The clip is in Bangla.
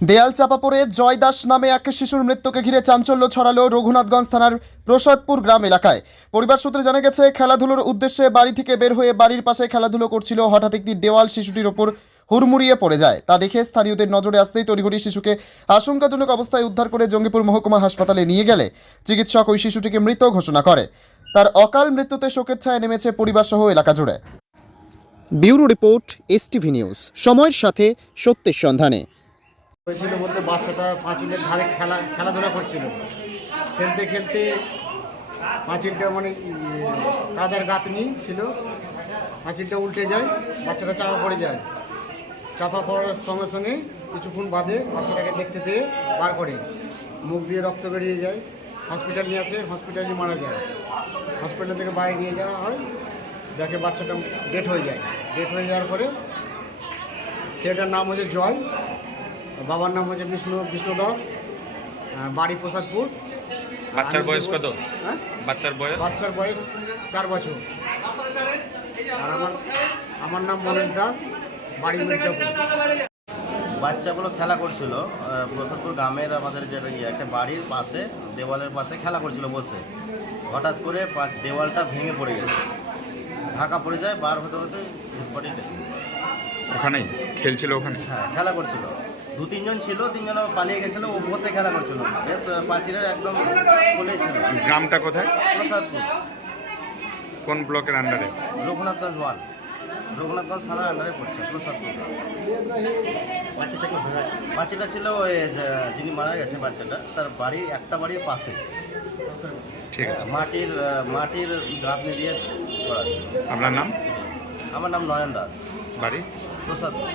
দেয়াল চাপা পড়ে জয় দাস নামে এক শিশুর মৃত্যুকে ঘিরে চাঞ্চল্য ছড়ালো রঘুনাথগঞ্জ থানার প্রসাদপুর গ্রাম এলাকায়। পরিবার সূত্রে জানা গেছে, খেলাধুলোর উদ্দেশ্যে বাড়ি থেকে বের হয়ে বাড়ির পাশে খেলাধুলো করছিল। হঠাৎ একটি দেওয়াল শিশুটির ওপর হুড়মুড়িয়ে পড়ে যায়। তা দেখে স্থানীয়দের নজরে আসতেই তড়িঘড়ি শিশুকে আশঙ্কাজনক অবস্থায় উদ্ধার করে জঙ্গিপুর মহকুমা হাসপাতালে নিয়ে গেলে চিকিৎসক ওই শিশুটিকে মৃত ঘোষণা করে। তার অকাল মৃত্যুতে শোকের ছায়া নেমেছে পরিবার সহ এলাকা জুড়ে। ব্যুরো রিপোর্ট, এসটিভি নিউজ, সময়ের সাথে সত্যের সন্ধানে। হয়েছিল বলতে বাচ্চাটা পাঁচিলের ধারে খেলাধুলা করছিল। খেলতে খেলতে পাঁচিলটা মানে কাদার গাঁথনি ছিল, পাঁচিলটা উল্টে যায়, বাচ্চাটা চাপা পড়ে যায়। চাপা পড়ার সঙ্গে সঙ্গে কিছুক্ষণ বাদে বাচ্চাটাকে দেখতে পেয়ে বার করে, মুখ দিয়ে রক্ত বেরিয়ে যায়। হসপিটাল নিয়ে আসে, হসপিটালে মারা যায়। হসপিটাল থেকে বাইরে নিয়ে যাওয়া হয়, দেখে বাচ্চাটা ডেথ হয়ে যায়। ডেথ হয়ে যাওয়ার পরে ছেলেটার নাম হচ্ছে জয়, বাবার নাম হচ্ছে বিষ্ণু দাস, বাড়ি প্রসাদপুর। বাচ্চার বয়স কত? হ্যাঁ, বাচ্চার বয়স 4 বছর। আর আমার নাম মনোজ দাস, বাড়ি মির্জাপুর। বাচ্চাগুলো খেলা করছিল প্রসাদপুর গ্রামের আমাদের যে একটা বাড়ির পাশে দেওয়ালের পাশে খেলা করছিল বসে। হঠাৎ করে দেওয়ালটা ভেঙে পড়ে গেছে, ঢাকা পড়ে যায়। বার হতে হতে স্পটে ওখানেই খেলছিল, ওখানে হ্যাঁ খেলা করছিল। 2-3 জন ছিল, 3 জন পালিয়ে গেছিল, ও বসে খেলা করছিল। বেশ পাঁচিলের একদম কোলে ছিল। গ্রামটা কোথায়? প্রসাদপুর। কোন ব্লকের আন্ডারে? রঘুনাথগঞ্জ 1, রঘুনাথগঞ্জ থানার আন্ডারে পড়ছে প্রসাদপুর। বাচ্চাটা ছিল ওই যিনি মারা গেছে বাচ্চাটা, তার বাড়ি একটা বাড়ির পাশে। ঠিক আছে। মাটির গাঁথনি দিয়ে করা ছিল। আপনার নাম? আমার নাম নয়ন দাস, বাড়ি? প্রসাদপুর।